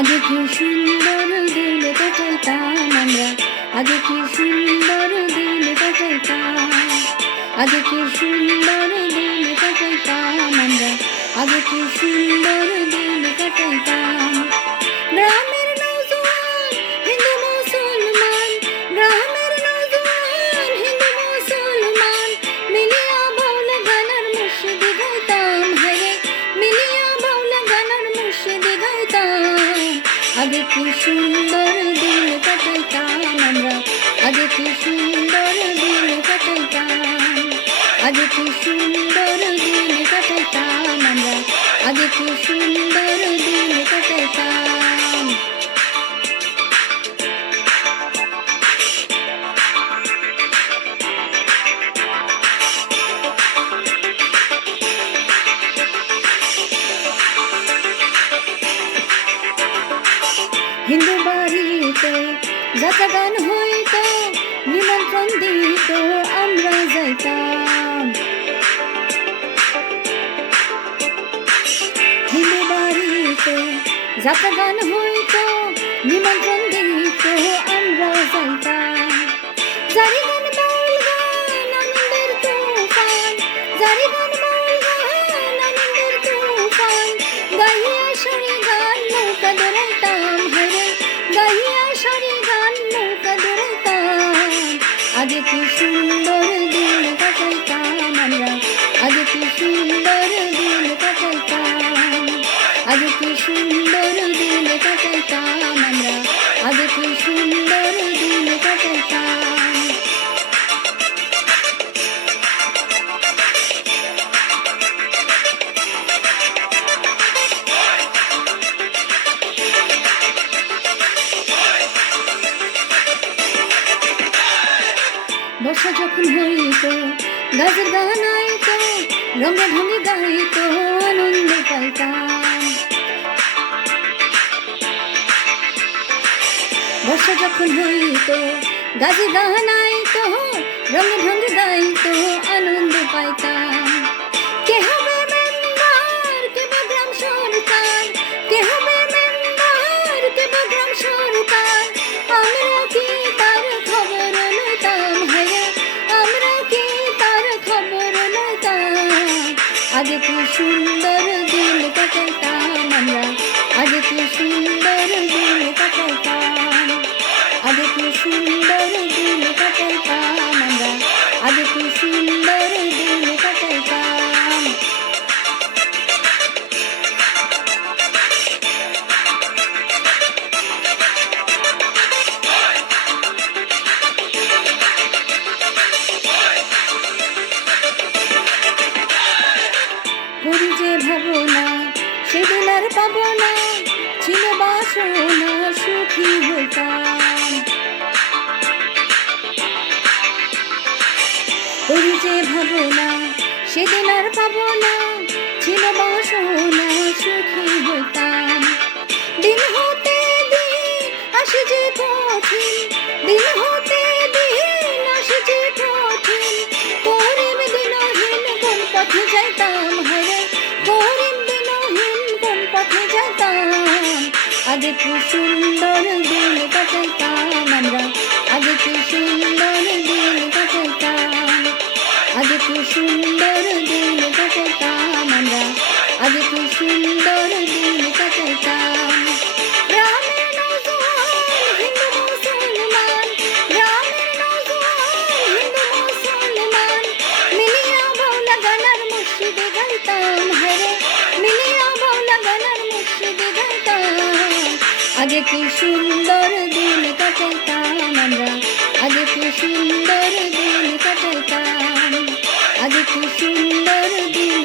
আগে কি সুন্দর দিন কাটাইতাম আমরা, আগে কি সুন্দর দিন কাটাইতাম, আগে কি সুন্দর দিন কাটাইতাম আমরা, আগে কি সুন্দর দিন কাটাইতাম। গ্রামের নওজোয়ান হিন্দু মুসলমান, গ্রামের নওজোয়ান হিন্দু মুসলমান, মিলিয়া বাউলা গানার মুর্শিদি গাইতাম, হায়রে মিলিয়া বাউলা গানার মুর্শিদি গাইতাম। আগে কি সুন্দর দিন কাটাইতাম আমরা, আগে কি সুন্দর দিন কাটাইতাম, আগে কি সুন্দর দিন কাটাইতাম আমরা, আগে কি সুন্দর দিন কাটাইতাম। হিন্দু বাড়িতে যাত্রা গান হইত, নিমন্ত্রণ দিত আমরা যাইতাম। হিন্দু বাড়িতে যাত্রা গান হইত, নিমন্ত্রণ দিত আমরা যাইতাম। জারি গান বাউল গান আনন্দের তুফান, জারি গান বাউল গান আনন্দের তুফান, গাইয়া সারি গান নৌকা দৌড়াইতাম, হায়রে গাইয়া সারি গান নৌকা দৌড়াইতাম। আগে কি সুন্দর দিন কাটাইতাম আমরা, আগে কি সুন্দর দিন কাটাইতাম, আগে কি সুন্দর দিন কাটাইতাম আমরা, আগে কি সুন্দর দিন কাটাইতাম। বর্ষা যখন হইত গাছের গান আইত, রঙে ঢঙে গাইত আনন্দ পাইতাম। বর্ষা যখন হইত গাছের গান আইত, রঙে ঢঙে গাইত আনন্দ পাইতাম। কে হবে মেম্বার, কে বা গ্রাম সরকার, কে হবে মেম্বার, কে বা গ্রাম সরকার, আমরা কি তার খবর লইতাম, হায়রে আমরা কি তার খবর লইতাম। আগে কি সুন্দর দিন কাটাইতাম আমরা, আগে কি সুন্দর দিন কাটাইতাম, আগে কি সুন্দর দিন কাটাইতাম আমরা, আগে কি সুন্দর দিন কাটাইতাম। করি যে ভাবনা সেদিন আর পাবো না, ছিল বাসনা সুখী হইতাম। করি যে ভাবনা সেদিন আর পাবো না, ছিল বাসনা সুখী হইতাম। দিন হতে দিন আসে যে কঠিন, দিন হতে দিন আসে যে কঠিন, গরিব দিনহীন কোন পথে যাইতাম, হায়রে গরিব দিনহীন কোন পথে যাইতাম। আগে কি সুন্দর দিন কাটাইতাম আমরা, আগে কি সুন্দর দিন কাটাইতাম, আগে কি সুন্দর দিন কাটাইতাম আমরা, আগে কি সুন্দর দিন কাটাইতাম। গ্রামের নওজোয়ান হিন্দু মুসলমান, গ্রামের নওজোয়ান হিন্দু মুসলমান, মিলিয়া বাউলা গানার মুর্শিদি গাইতাম, হায়রে মিলিয়া বাউলা গানার মুর্শিদি গাইতাম। আগে কি সুন্দর দিন কাটাইতাম আমরা, আগে কি সুন্দর দিন কাটাইতাম, আগে কি সুন্দর দিন